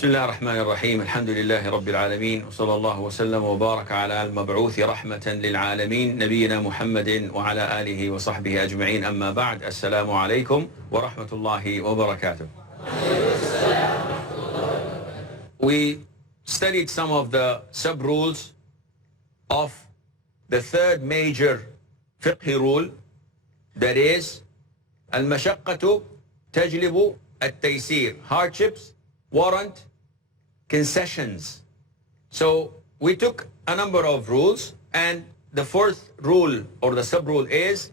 بسم الله الرحمن الرحيم الحمد لله رب العالمين وصلى الله وسلم وبارك على المبعوث رحمة للعالمين نبينا محمد وعلى آله وصحبه أجمعين أما بعد السلام عليكم ورحمة الله وبركاته. We studied some of the sub-rules of the third major fiqh rule, that is المشقة تجلب التيسير, hardships warrant concessions. So we took a number of rules, and the fourth rule or the sub-rule is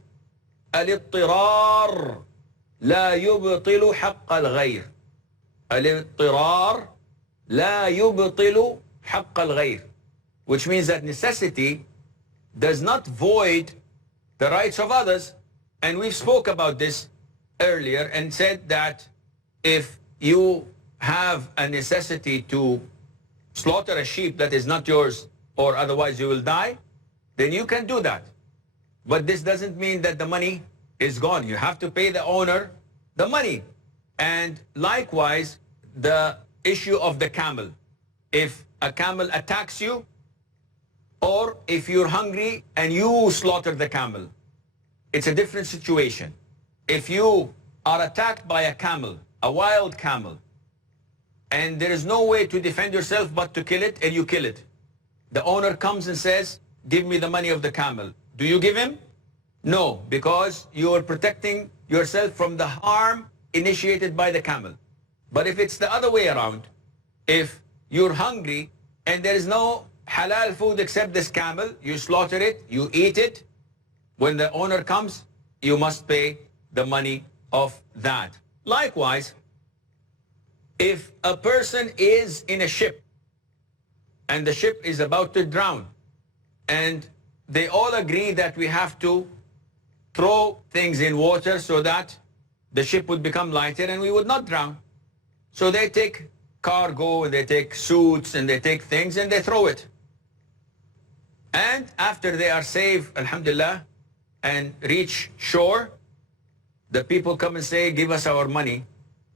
الاضطرار لا يبطل حق الغير. الاضطرار لا يبطل حق الغير, which means that necessity does not void the rights of others. And we've spoke about this earlier and said that if you have a necessity to slaughter a sheep that is not yours or otherwise you will die, then you can do that. But this doesn't mean that the money is gone. You have to pay the owner the money. And likewise, the issue of the camel. If a camel attacks you, or if you're hungry and you slaughter the camel, it's a different situation. If you are attacked by a camel, a wild camel, and there is no way to defend yourself but to kill it, and you kill it, the owner comes and says, give me the money of the camel. Do you give him? No, because you are protecting yourself from the harm initiated by the camel. But if it's the other way around, if you're hungry and there is no halal food except this camel, you slaughter it, you eat it, when the owner comes, you must pay the money of that. Likewise, if a person is in a ship and the ship is about to drown, and they all agree that we have to throw things in water so that the ship would become lighter and we would not drown. So they take cargo, and they take suits, and they take things, and they throw it. And after they are safe, alhamdulillah, and reach shore, the people come and say, give us our money.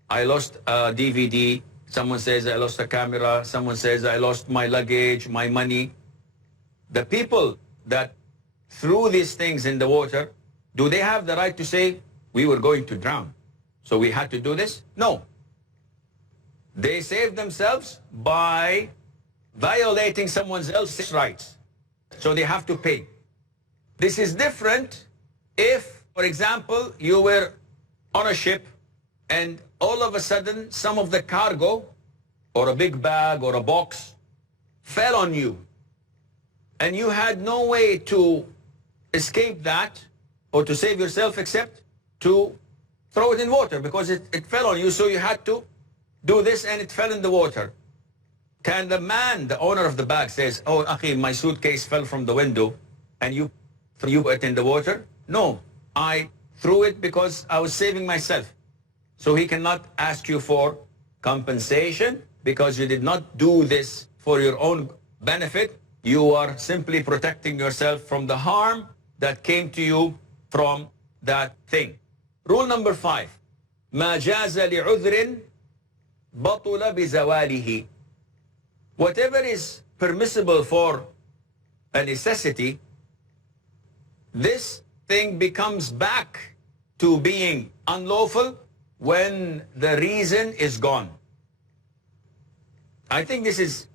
I lost a DVD. Someone says, I lost a camera. Someone says, I lost my luggage, my money. The people that threw these things in the water, do they have the right to say, we were going to drown, so we had to do this? No. They saved themselves by violating someone else's rights. So they have to pay. This is different if, for example, you were on a ship and all of a sudden some of the cargo or a big bag or a box fell on you, and you had no way to escape that or to save yourself except to throw it in water because it fell on you, so you had to do this and it fell in the water. Can the man, the owner of the bag, says, oh, Akhi, my suitcase fell from the window and you threw it in the water? No, I threw it because I was saving myself. So he cannot ask you for compensation because you did not do this for your own benefit. You are simply protecting yourself from the harm that came to you from that thing. Rule number 5. ما جاز لعذر بطل بزواله. Whatever is permissible for a necessity, this thing becomes back to being unlawful when the reason is gone. I think this is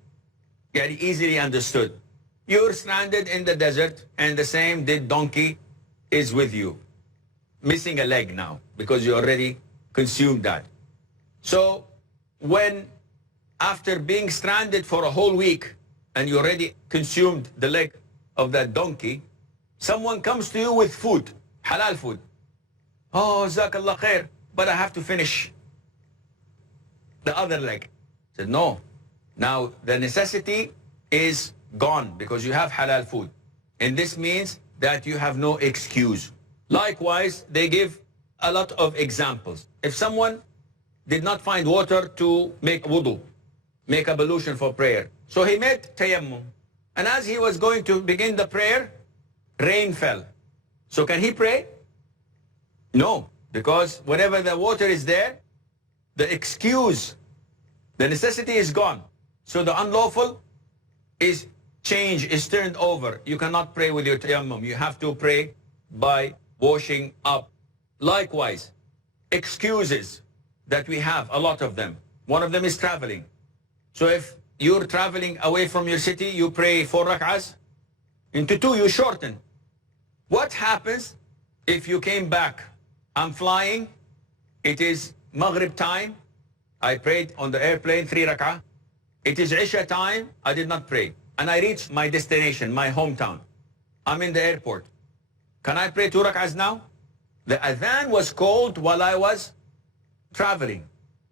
very easily understood. You're stranded in the desert and the same dead donkey is with you, missing a leg now because you already consumed that. So when after being stranded for a whole week and you already consumed the leg of that donkey, someone comes to you with food, halal food. Oh, Jazakallah khair, but I have to finish the other leg. I said, no. Now the necessity is gone because you have halal food. And this means that you have no excuse. Likewise, they give a lot of examples. If someone did not find water to make wudu, make ablution for prayer, so he made tayammum. And as he was going to begin the prayer, rain fell. So can he pray? No, because whenever the water is there, the excuse The necessity is gone. So the unlawful is changed, is turned over. You cannot pray with your tayammum. You have to pray by washing up. Likewise, excuses that we have, a lot of them. One of them is traveling. So if you're traveling away from your city, you pray 4 rak'ahs. Into 2, you shorten. What happens if you came back? I'm flying. It is Maghrib time. I prayed on the airplane 3 rak'ah. It is Isha time. I did not pray. And I reached my destination, my hometown. I'm in the airport. Can I pray 2 rak'ahs now? The adhan was called while I was traveling.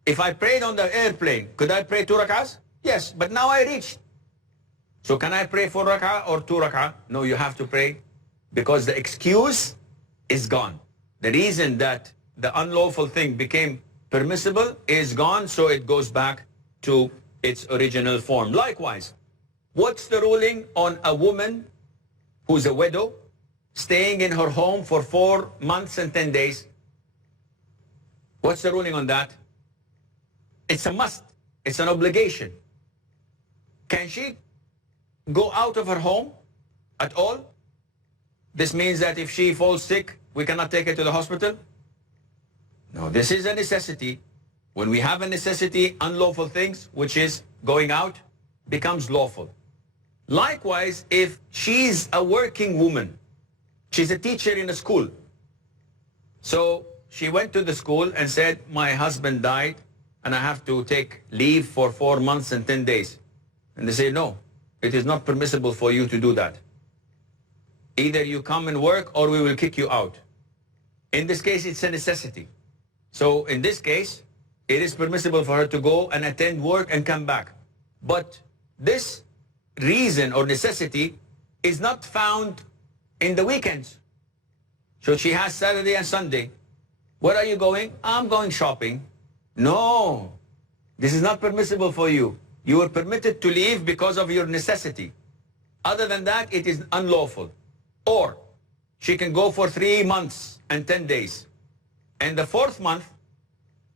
If I prayed on the airplane, could I pray 2 rak'ahs? Yes, but now I reached. So can I pray 4 rak'ah or 2 rak'ah? No, you have to pray because the excuse is gone. The reason that the unlawful thing became permissible is gone, so it goes back to its original form. Likewise, what's the ruling on a woman who's a widow staying in her home for 4 months and 10 days? What's the ruling on that? It's a must. It's an obligation. Can she go out of her home at all? This means that if she falls sick, we cannot take her to the hospital? No, this is a necessity. When we have a necessity, unlawful things, which is going out, becomes lawful. Likewise, if she's a working woman, she's a teacher in a school. So she went to the school and said, my husband died and I have to take leave for 4 months and 10 days. And they say, no, it is not permissible for you to do that. Either you come and work or we will kick you out. In this case, it's a necessity. So in this case, it is permissible for her to go and attend work and come back. But this reason or necessity is not found in the weekends. So she has Saturday and Sunday. Where are you going? I'm going shopping. No, this is not permissible for you. You are permitted to leave because of your necessity. Other than that, it is unlawful. Or she can go for 3 months and 10 days. And the 4th month,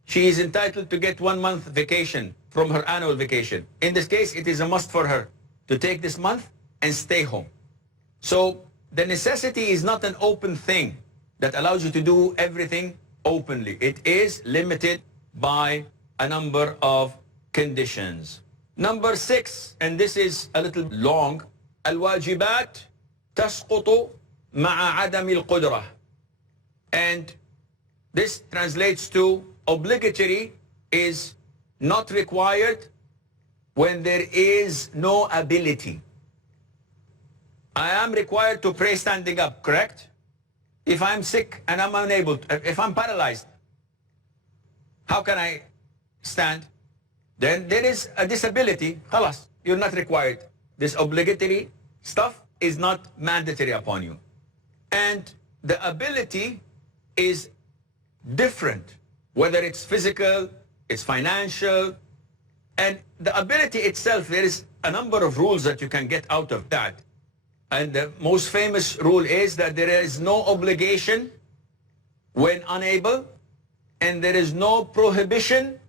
she is entitled to get 1 month vacation from her annual vacation. In this case, it is a must for her to take this month and stay home. So the necessity is not an open thing that allows you to do everything openly. It is limited by a number of conditions. Number 6, and this is a little long, الواجبات تسقط مع عدم القدرة. And this translates to obligatory is not required when there is no ability. I am required to pray standing up, correct? If I'm sick and I'm unable to, if I'm paralyzed, how can I stand? Then there is a disability. Khalas, you're not required. This obligatory stuff is not mandatory upon you. And the ability is different, whether it's physical, it's financial, and the ability itself, there is a number of rules that you can get out of that. And the most famous rule is that there is no obligation when unable, and there is no prohibition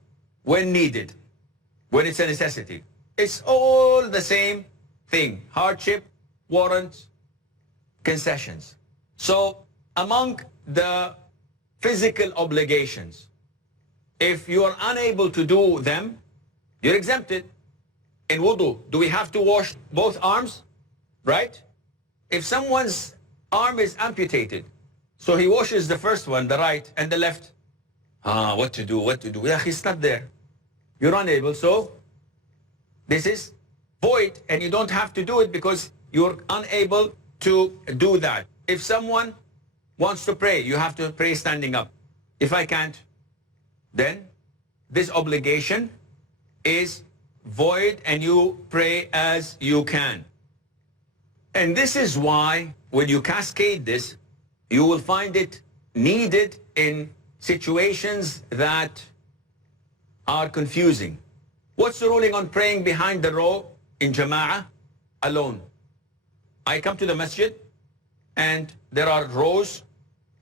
when needed, when it's a necessity. It's all the same thing. Hardship, warrant, concessions. So among the physical obligations, if you are unable to do them, you're exempted. In wudu, do we have to wash both arms? Right? If someone's arm is amputated, so he washes the first one, the right, and the left. What to do? Yeah, he's not there. You're unable, so this is void, and you don't have to do it because you're unable to do that. If someone wants to pray, you have to pray standing up. If I can't, then this obligation is void and you pray as you can. And this is why when you cascade this, you will find it needed in situations that are confusing. What's the ruling on praying behind the row in Jama'ah alone? I come to the masjid and there are rows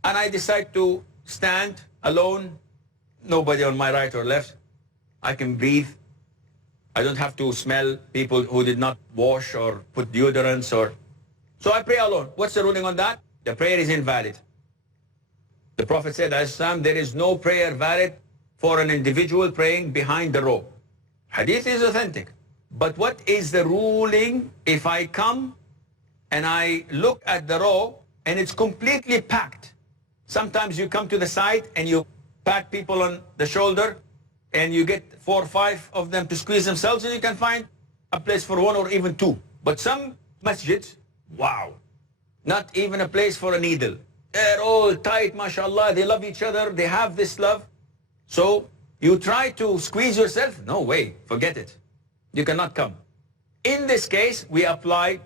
and I decide to stand alone, nobody on my right or left. I can breathe I don't have to smell people who did not wash or put deodorants or... So I pray alone. What's the ruling on that? The prayer is invalid. The Prophet said, there is no prayer valid for an individual praying behind the row. Hadith is authentic. But what is the ruling if I come and I look at the row and it's completely packed? Sometimes you come to the side and you pat people on the shoulder and you get 4 or 5 of them to squeeze themselves, and you can find a place for 1 or even 2. But some masjids, wow, not even a place for a needle. They're all tight, mashallah, they love each other, they have this love. So you try to squeeze yourself, no way, forget it. You cannot come. In this case, we apply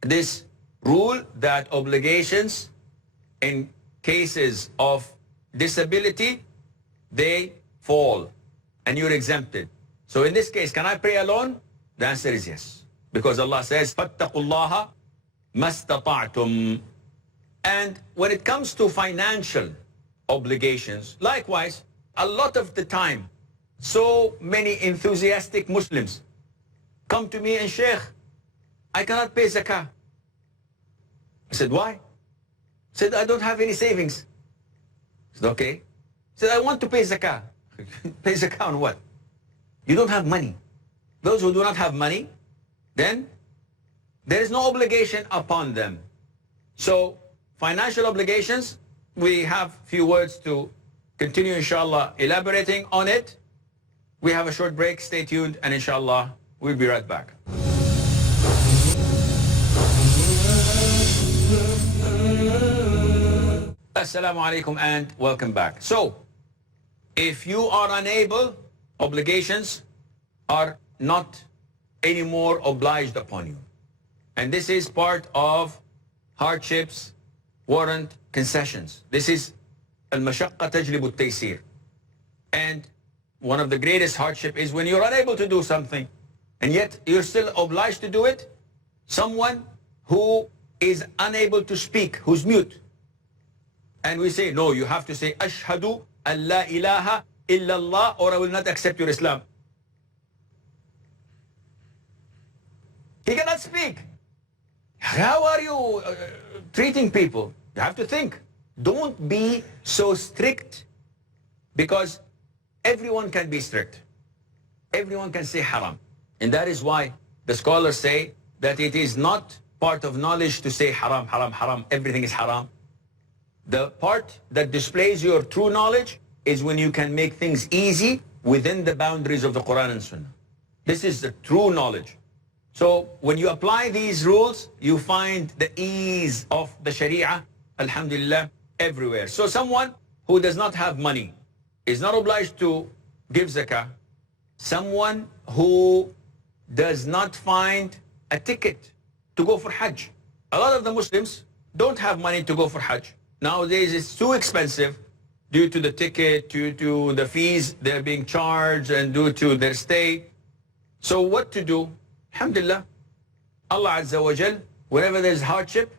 this rule that obligations in cases of disability, they fall and you're exempted. So in this case, can I pray alone? The answer is yes. Because Allah says, فَاتَّقُوا اللَّهَ مَا اسْتَطَعْتُمْ. And when it comes to financial obligations, likewise, a lot of the time, so many enthusiastic Muslims come to me and, Sheikh, I cannot pay zakah. I said, why? I said, I don't have any savings. I said, okay. I said, I want to pay zakah. Pay zakah on what? You don't have money. Those who do not have money, then there is no obligation upon them. So financial obligations, we have few words to continue, inshallah, elaborating on it. We have a short break. Stay tuned, and inshallah, we'll be right back. Assalamu alaikum and welcome back. So, if you are unable, obligations are not anymore obliged upon you. And this is part of hardships, warrant concessions. This is al-mashaqqa tajlibu at-taysir. And one of the greatest hardship is when you're unable to do something and yet you're still obliged to do it. Someone who is unable to speak, who's mute. And we say, no, you have to say, Ashhadu an la ilaha illallah, or I will not accept your Islam. He cannot speak. How are you treating people? You have to think. Don't be so strict, because everyone can be strict. Everyone can say haram. And that is why the scholars say that it is not part of knowledge to say haram, haram, haram, everything is haram. The part that displays your true knowledge is when you can make things easy within the boundaries of the Quran and Sunnah. This is the true knowledge. So when you apply these rules, you find the ease of the Sharia, alhamdulillah, everywhere. So someone who does not have money is not obliged to give zakah. Someone who does not find a ticket to go for Hajj. A lot of the Muslims don't have money to go for Hajj. Nowadays it's too expensive due to the ticket, due to the fees they're being charged, and due to their stay. So what to do? Alhamdulillah, Allah Azza wa Jal, whenever there's hardship,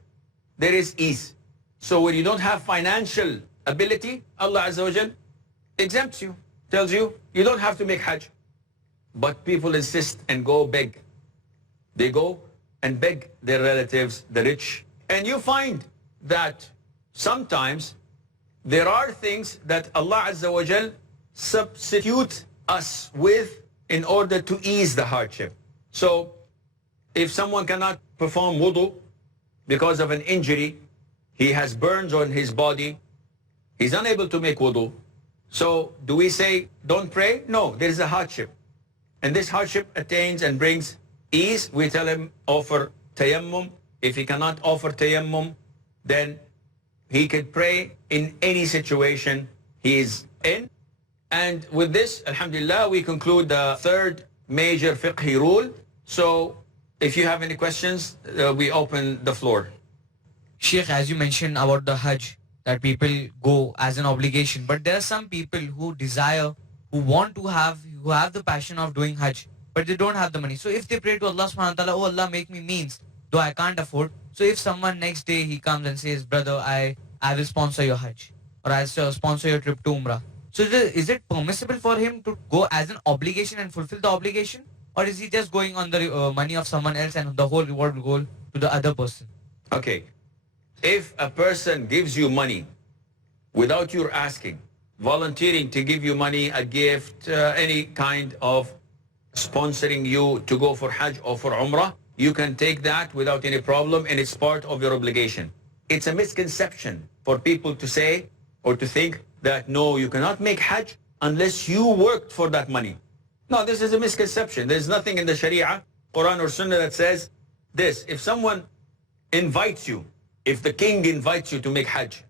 there is ease. So when you don't have financial ability, Allah Azza wa Jal exempts you, tells you, you don't have to make Hajj. But people insist and go beg. They go and beg their relatives, the rich. And you find that sometimes there are things that Allah Azza wa Jal substitute us with in order to ease the hardship. So if someone cannot perform wudu because of an injury, he has burns on his body, he's unable to make wudu. So do we say, don't pray? No, there is a hardship. And this hardship attains and brings ease. We tell him, offer tayammum. If he cannot offer tayammum, then he could pray in any situation he is in. And with this, alhamdulillah, we conclude the third major fiqhi rule. So if you have any questions, we open the floor. Sheikh, as you mentioned about the Hajj, that people go as an obligation, but there are some people who desire, who want to have, who have the passion of doing Hajj, but they don't have the money. So if they pray to Allah subhanahu wa ta'ala, oh Allah, make me means, though I can't afford. So if someone next day he comes and says, brother, I will sponsor your Hajj, or I'll sponsor your trip to Umrah. So is it permissible for him to go as an obligation and fulfill the obligation? or is he just going on the money of someone else and the whole reward will go to the other person? Okay. If a person gives you money without your asking, volunteering to give you money, a gift, any kind of sponsoring you to go for Hajj or for Umrah, you can take that without any problem, and it's part of your obligation. It's a misconception for people to say or to think that, no, you cannot make Hajj unless you worked for that money. No, this is a misconception. There's nothing in the Sharia, Quran or Sunnah that says this. If someone invites you, if the king invites you to make Hajj,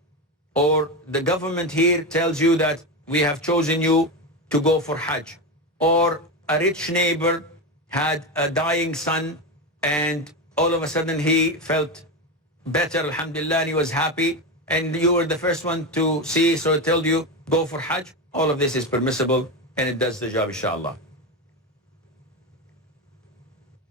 or the government here tells you that we have chosen you to go for Hajj, or a rich neighbor had a dying son and all of a sudden he felt better, alhamdulillah, and he was happy, and you were the first one to see, so it told you, go for Hajj, all of this is permissible and it does the job, inshallah.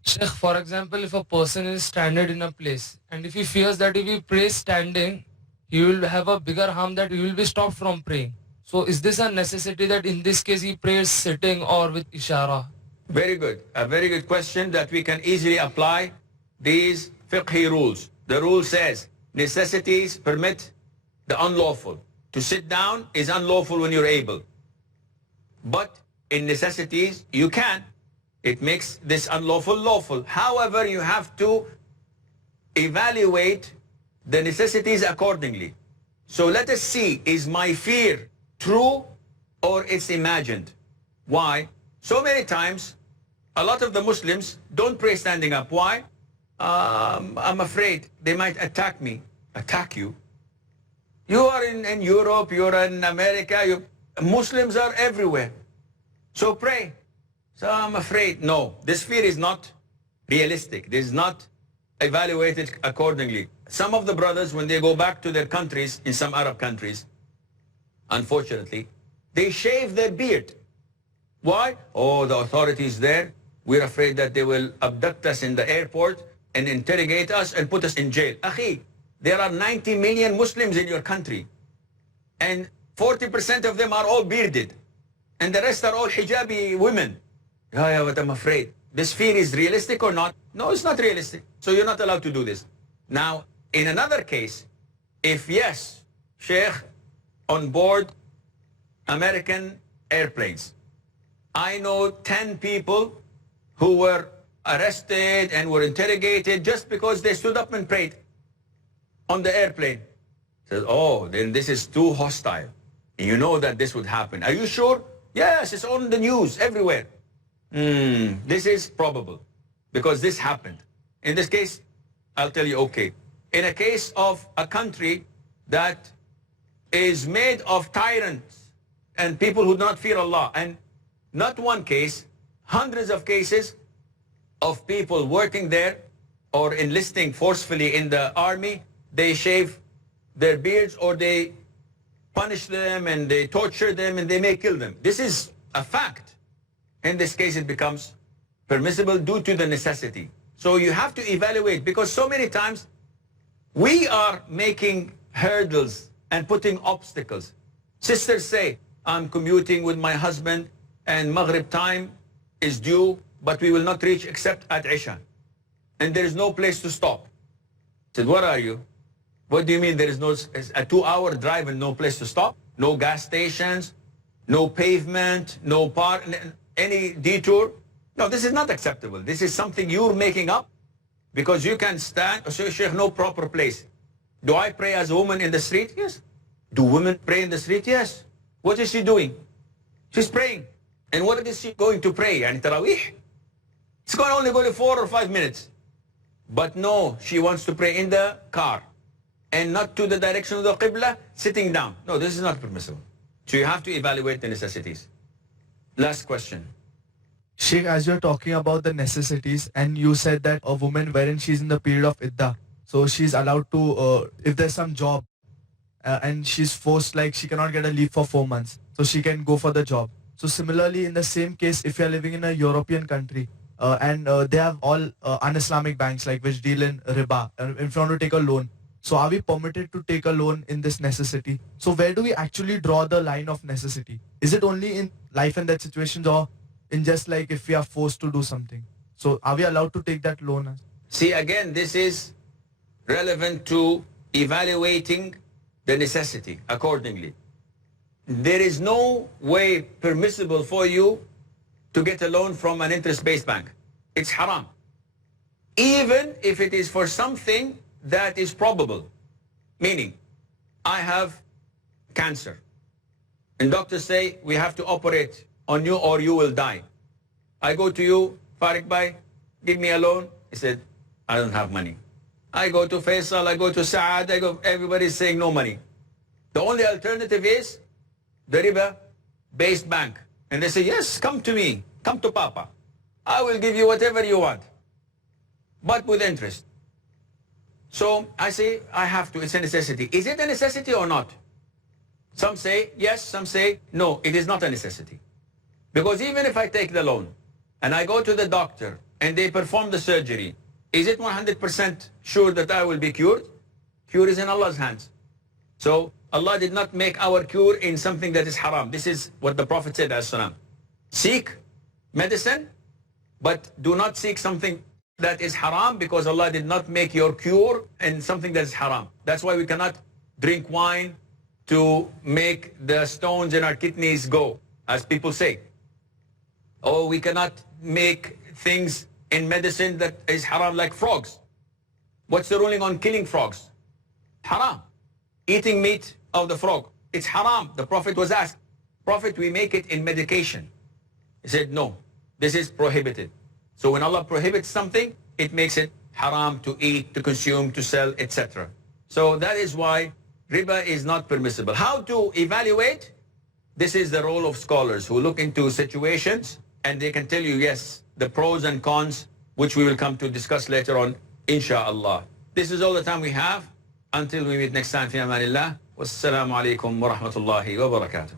Sheikh, for example, if a person is stranded in a place and if he fears that if he prays standing, he will have a bigger harm, that he will be stopped from praying. So is this a necessity that in this case he prays sitting or with ishara? Very good. A very good question that we can easily apply these fiqhi rules. The rule says necessities permit the unlawful. To sit down is unlawful when you're able. But in necessities, you can. It makes this unlawful lawful. However, you have to evaluate the necessities accordingly. So let us see, is my fear true or it's imagined? Why? So many times, a lot of the Muslims don't pray standing up. Why? I'm afraid they might attack me. Attack you? You are in Europe, you're in America, Muslims are everywhere. So pray. So I'm afraid. No, this fear is not realistic. This is not evaluated accordingly. Some of the brothers, when they go back to their countries, in some Arab countries, unfortunately, they shave their beard. Why? Oh, the authorities there, we're afraid that they will abduct us in the airport and interrogate us and put us in jail. Akhi, there are 90 million Muslims in your country, and 40% of them are all bearded, and the rest are all hijabi women. Yeah, but I'm afraid. This fear is realistic or not? No, it's not realistic. So you're not allowed to do this. Now, in another case, if yes, Sheikh, on board American airplanes, I know 10 people who were arrested and were interrogated just because they stood up and prayed on the airplane. Says, oh, then this is too hostile. You know that this would happen. Are you sure? Yes, it's on the news everywhere. This is probable because this happened. In this case, I'll tell you, okay. In a case of a country that is made of tyrants and people who do not fear Allah, and not one case, hundreds of cases of people working there or enlisting forcefully in the army, they shave their beards or they punish them and they torture them and they may kill them. This is a fact. In this case, it becomes permissible due to the necessity. So you have to evaluate, because so many times we are making hurdles and putting obstacles. Sisters say, I'm commuting with my husband and Maghrib time is due, but we will not reach except at Isha. And there is no place to stop. I said, what are you? What do you mean there is no, a 2-hour drive and no place to stop? No gas stations, no pavement, no park, any detour? No, this is not acceptable. This is something you're making up because you can stand, so Sheikh, no proper place. Do I pray as a woman in the street? Yes. Do women pray in the street? Yes. What is she doing? She's praying. And what is she going to pray? Yani Taraweeh? It's going to only go to 4 or 5 minutes. But no, she wants to pray in the car and not to the direction of the Qibla, sitting down. No, this is not permissible. So you have to evaluate the necessities. Last question. Sheikh, as you're talking about the necessities, and you said that a woman wherein she's in the period of iddah, so she's allowed to, if there's some job and she's forced, like she cannot get a leave for 4 months, so she can go for the job. So similarly, in the same case, if you're living in a European country and they have all un-Islamic banks like which deal in riba, if you want to take a loan, so are we permitted to take a loan in this necessity? So where do we actually draw the line of necessity? Is it only in life and death situations, or in just like if we are forced to do something. So are we allowed to take that loan? See, again, this is relevant to evaluating the necessity accordingly. There is no way permissible for you to get a loan from an interest-based bank. It's haram. Even if it is for something that is probable. Meaning, I have cancer. And doctors say, we have to operate on you or you will die. I go to you, Farik Bhai, give me a loan. He said, I don't have money. I go to Faisal, I go to Saad, everybody's saying no money. The only alternative is the riba-based bank. And they say, yes, come to me, come to Papa. I will give you whatever you want, but with interest. So I say, I have to, it's a necessity. Is it a necessity or not? Some say yes, some say no, it is not a necessity. Because even if I take the loan and I go to the doctor and they perform the surgery, is it 100% sure that I will be cured? Cure is in Allah's hands. So Allah did not make our cure in something that is haram. This is what the Prophet said, as-salam. Seek medicine, but do not seek something that is haram, because Allah did not make your cure in something that is haram. That's why we cannot drink wine to make the stones in our kidneys go, as people say. Or we cannot make things in medicine that is haram, like frogs. What's the ruling on killing frogs? Haram. Eating meat of the frog, it's haram. The Prophet was asked, Prophet, we make it in medication. He said, no, this is prohibited. So when Allah prohibits something, it makes it haram to eat, to consume, to sell, etc. So that is why riba is not permissible. How to evaluate? This is the role of scholars who look into situations and they can tell you, yes, the pros and cons, which we will come to discuss later on, inshaAllah. This is all the time we have. Until we meet next time, fi amanillah. Wassalamu alaikum wa rahmatullahi wa barakatuh.